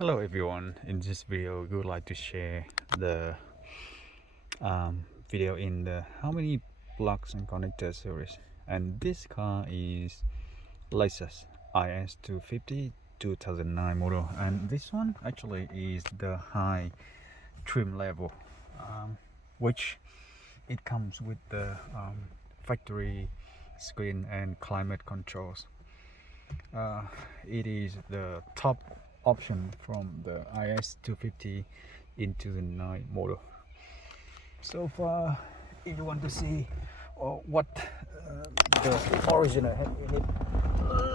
Hello everyone, in this video we would like to share the video in the how many plugs and connectors series, and this car is LEXUS IS250 2009 model, and this one actually is the high trim level, which it comes with the factory screen and climate controls. It is the top option from the IS250 into the 9 model. So far, if you want to see what the original head unit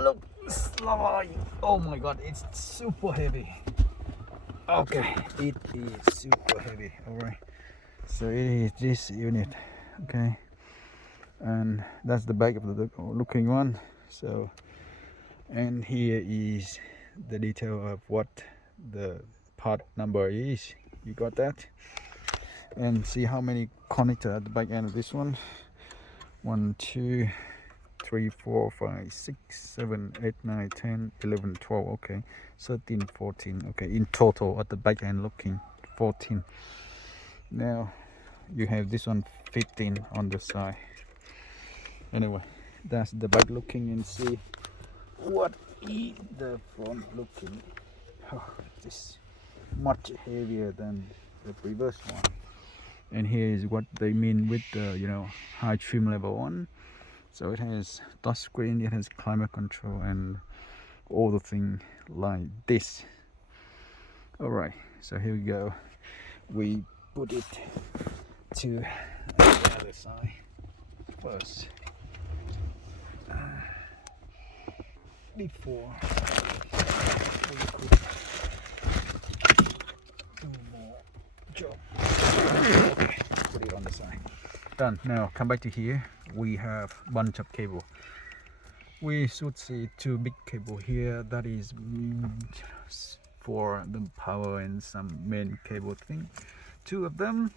looks like, oh my god, it's super heavy. Okay, it is super heavy. Alright, so it is this unit. Okay, and that's the back of the looking one. So, and here is the detail of what the part number is. You got that? And see how many connector at the back end of this one. 1 2 3 4 5 6 7 8 9 10 11 12. Okay, 13 14. Okay, in total at the back end looking 14. Now you have this one 15 on the side. Anyway, that's the back looking, and see what is the front looking. Oh, this much heavier than the previous one. And here is what they mean with the high trim level one. So it has touch screen, it has climate control, and all the thing like this. All right, so here we go. We put it to the other side first. Before we could do more job. Okay, put it on the side. Done. Now come back to here. We have bunch of cable. We should see two big cable here. That is for the power and some main cable thing. Two of them,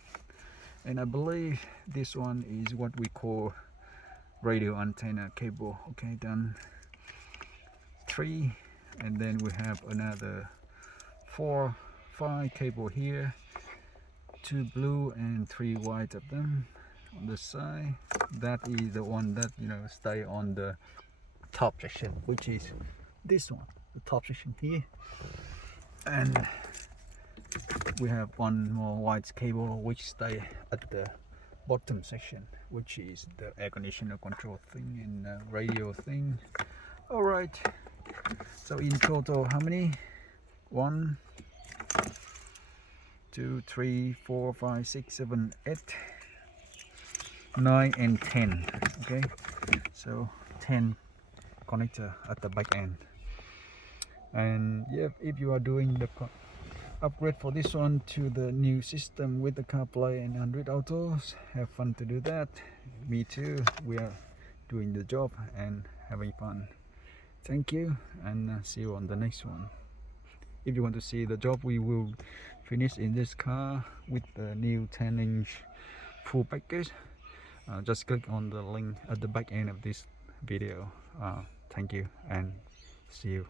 and I believe this one is what we call radio antenna cable. Okay, done. 3, and then we have another 4 5 cable here, 2 blue and 3 white of them on the side. That is the one that stay on the top section, which is this one, the top section here. And we have one more white cable which stay at the bottom section, which is the air conditioner control thing and radio thing. All right, so in total how many? 1 2 3 4 5 6 7 8 9 and 10. Okay, so 10 connector at the back end. And yeah, if you are doing the upgrade for this one to the new system with the CarPlay and Android Autos, have fun to do that. Me too. We are doing the job and having fun. Thank you, and see you on the next one. If you want to see the job we will finish in this car with the new 10-inch full package, just click on the link at the back end of this video. Thank you, and see you.